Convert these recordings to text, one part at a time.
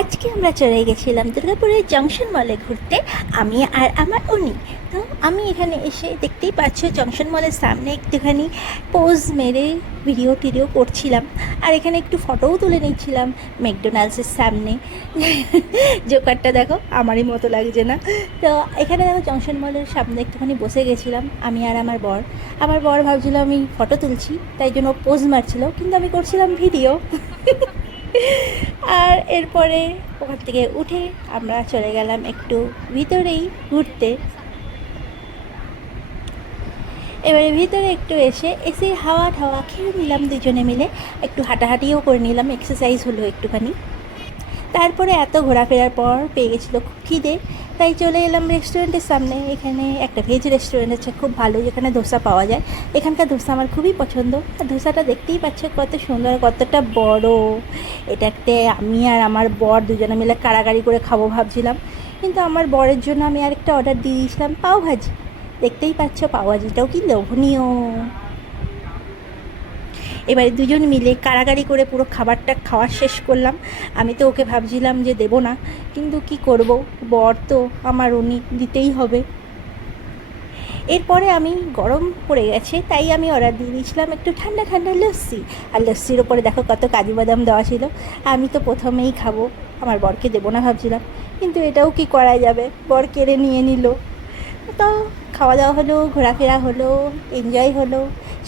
আজকে আমরা চলে গেছিলাম দুর্গাপুরের জংশন মলে ঘুরতে, আমি আর আমার উনি। তো আমি এখানে এসে দেখতেই পাচ্ছ জংশন মলের সামনে একটুখানি পোজ মেরে ভিডিও টিডিও করছিলাম, আর এখানে একটু ফটোও তুলে নিচ্ছিলাম ম্যাকডোনাল্ডসের সামনে। জোকারটা দেখো, আমারই মতো লাগছে না? তো এখানে দেখো জংশন মলের সামনে একটুখানি বসে গেছিলাম আমি আর আমার বর ভাবছিল আমি ফটো তুলছি, তাই জন্য পোজ মারছিল, কিন্তু আমি করছিলাম ভিডিও। আর এরপরে ওখান থেকে উঠে আমরা চলে গেলাম একটু ভিতরেই ঘুরতে। এবারে ভিতরে একটু এসে হাওয়া ঠাওয়া খেয়ে নিলাম দুজনে মিলে, একটু হাঁটাহাঁটিও করে নিলাম, এক্সারসাইজ হলো একটুখানি। তারপরে এত ঘোরাফেরার পর পেয়ে গেছিলো খুব খিদে, তাই চলে এলাম রেস্টুরেন্টের সামনে। এখানে একটা ভেজ রেস্টুরেন্ট আছে খুব ভালো, যেখানে ধোসা পাওয়া যায়। এখানকার ধোসা আমার খুবই পছন্দ। আর ধোসাটা দেখতেই পাচ্ছ কত সুন্দর, কতটা বড়। এটাতে আমি আর আমার বর দুজনে মিলে কাড়াকাড়ি করে খাবো ভাবছিলাম, কিন্তু আমার বরের জন্য আমি আরেকটা অর্ডার দিয়ে দিয়েছিলাম পাওভাজি। দেখতেই পাচ্ছ পাওভাজিটাও কি লোভনীয়। এবারে দুজন মিলে কাড়াকাড়ি করে পুরো খাবারটা খাওয়া শেষ করলাম। আমি তো ওকে ভাবছিলাম যে দেবো না, কিন্তু কি করব, বর তো আমার, উনি দিতেই হবে। এরপরে আমি গরম পড়ে গেছে তাই আমি অর্ডার দিয়ে দিয়েছিলাম একটু ঠান্ডা ঠান্ডা লস্যি। আর লস্যির ওপরে দেখো কত কাজু বাদাম দেওয়া ছিল। আমি তো প্রথমেই খাবো, আমার বরকে দেবো না ভাবছিলাম, কিন্তু এটাও কি করা যাবে, বর কেড়ে নিয়ে নিল। তো খাওয়া দাওয়া হলো, ঘোরাফেরা হলো, এনজয় হলো,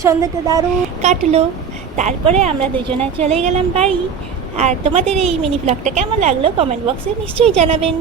সন্ধ্যাটা দারুণ কাটলো। তারপরে আমরা দুজনে চলে গেলাম বাড়ি। আর তোমাদের এই মিনি ব্লগটা কেমন লাগলো কমেন্ট বক্সে নিশ্চয়ই জানাবেন।